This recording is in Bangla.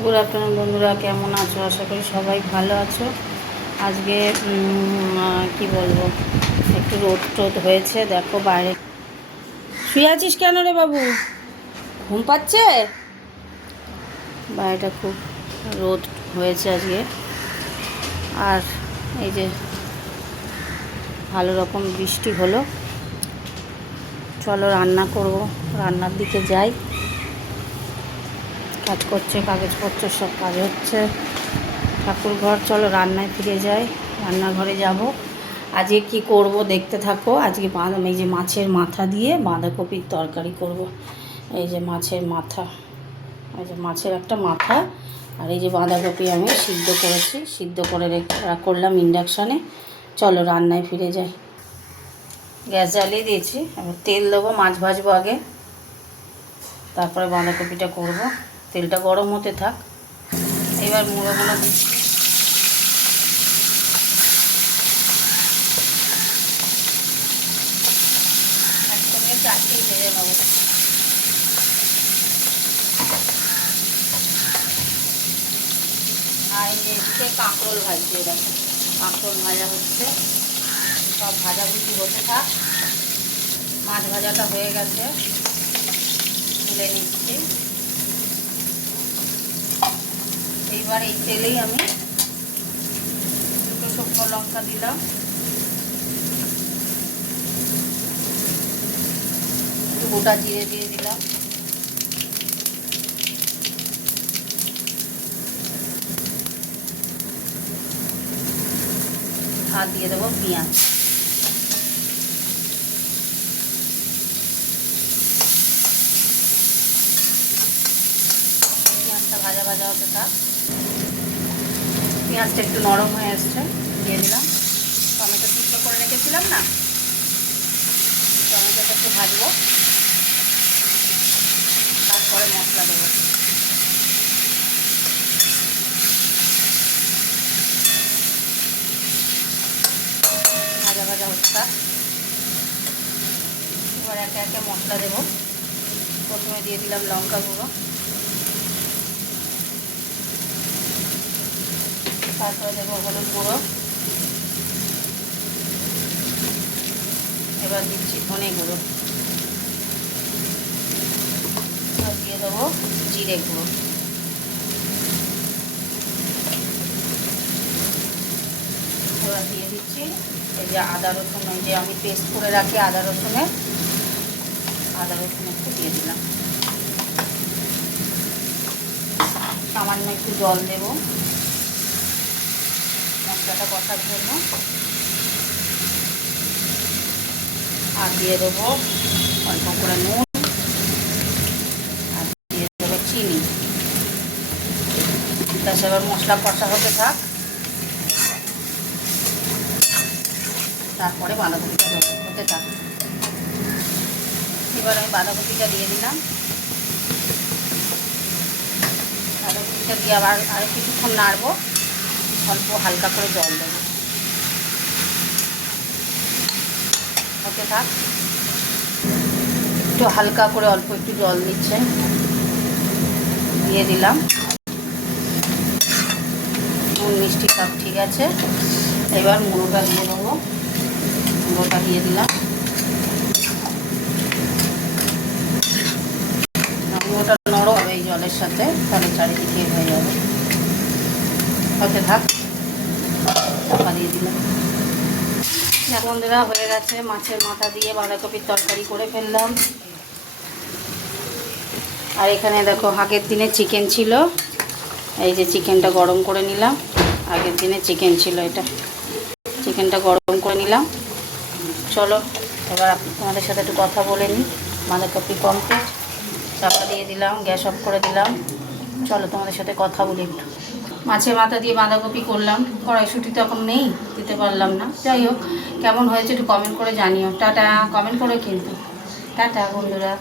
গুড আফটারনুন বন্ধুরা, কেমন আছো? আশা করি সবাই ভালো আছো। আজকে কি বলবো, একটু রোদ টোদ হয়েছে। দেখো বাইরে শুয়ে আছিস কেন রে বাবু? ঘুম পাচ্ছে? বাইরেটা খুব রোদ হয়েছে আজকে। আর এই যে ভালো রকম বৃষ্টি হলো। চলো রান্না করব, রান্নার দিকে যাই। কাজ করছে, কাগজপত্র সব কাজ হচ্ছে, ঠাকুর ঘর। চলো রান্নায় ফিরে যাই, রান্নাঘরে যাব। আজকে কি করব দেখতে থাকো। আজকে এই যে মাছের মাথা দিয়ে বাঁধাকপির তরকারি করব। এই যে মাছের মাথা, এই যে মাছের একটা মাথা, আর এই যে বাঁধাকপি আমি সিদ্ধ করেছি, সিদ্ধ করে করলাম ইন্ডাকশানে। চলো রান্নায় ফিরে যাই। গ্যাস জ্বালিয়ে দিয়েছি, এবার তেল দেবো। মাছ ভাজবো আগে, তারপরে বাঁধাকপিটা করব। তেলটা গরম হতে থাক। এবার মুড়োগুলো দিচ্ছি। একসঙ্গে চারটেই ভেজে নেব। আর এদিকে কাঁকরোল ভাজছে, দেখো কাঁকরোল ভাজা হচ্ছে। সব ভাজাভুজি হতে থাক। মাছ ভাজাটা হয়ে গেছে, তুলে নিচ্ছি। এইবার এই তেলেই আমি দুটো শুকনো লঙ্কা দিলাম, একটু গোটা জিরে দিয়ে দিলাম, আর দিয়ে দেবো পেঁয়াজ। পেঁয়াজটা ভাজা ভাজা হতে থাক। পেঁয়াজটা একটু নরম হয়ে আসছে, দিয়ে দিলাম টমেটো সিদ্ধ করে রেখেছিলাম না, টমেটোটা একটু ভাজবো, তারপরে মশলা দেবো। ভাজা ভাজা হচ্ছে। এবার একে একে মশলা দেবো। প্রথমে দিয়ে দিলাম লঙ্কা গুঁড়ো, তারপরে দেবো হলুদ গুঁড়ো, এবার দিচ্ছি ধনে গুঁড়ো, এবার দিয়ে দেবো জিরে গুঁড়ো। এবার দিয়ে দিচ্ছি এই যে আদা রসুন, এই যে আমি পেস্ট করে রাখি আদা রসুন একটু দিয়ে দিলাম। সামান্য একটু জল দেব মশলাটা কষার জন্য। আর দিয়ে দেবো অল্প করে নুন, আর দিয়ে দেবো চিনি। তাছাড়া এবার মশলা কষা হতে থাক, তারপরে বাঁধাকপিটা হতে থাক। এবার আমি বাঁধাকপিটা দিয়ে দিলাম। বাঁধাকপিটা দিয়ে আবার আরও কিছুক্ষণ নাড়বো, অল্প হালকা করে জল দেবো, হতে থাক। একটু হালকা করে অল্প একটু জল দিচ্ছে, দিয়ে দিলাম। নুন মিষ্টি সব ঠিক আছে। এবার মুড়োটা দিয়ে দেবো, মুড়োটা দিয়ে দিলাম। মুড়োটা নরম হবে এই জলের সাথে, তাহলে চারিদিকে হয়ে যাবে। হতে থাক, চাপা দিয়ে দিলাম। বন্ধুরা হয়ে গেছে, মাছের মাথা দিয়ে বাঁধাকপির তরকারি করে ফেললাম। আর এখানে দেখো আগের দিনে চিকেন ছিল, এই যে চিকেনটা গরম করে নিলাম। আগের দিনে চিকেন ছিল, এটা চিকেনটা গরম করে নিলাম। চলো এবার তোমাদের সাথে একটু কথা বলে নিই। বাঁধাকপি কমপ্লিট, চাপা দিয়ে দিলাম, গ্যাস অফ করে দিলাম। চলো তোমাদের সাথে কথা বলি একটু। মাছের মাথা দিয়ে বাঁধাকপি করলাম, কড়াইশুঁটি তো এখন নেই, দিতে পারলাম না। যাই হোক, কেমন হয়েছে একটু কমেন্ট করে জানিও। টাটা, কমেন্ট করে কিন্তু। টাটা বন্ধুরা।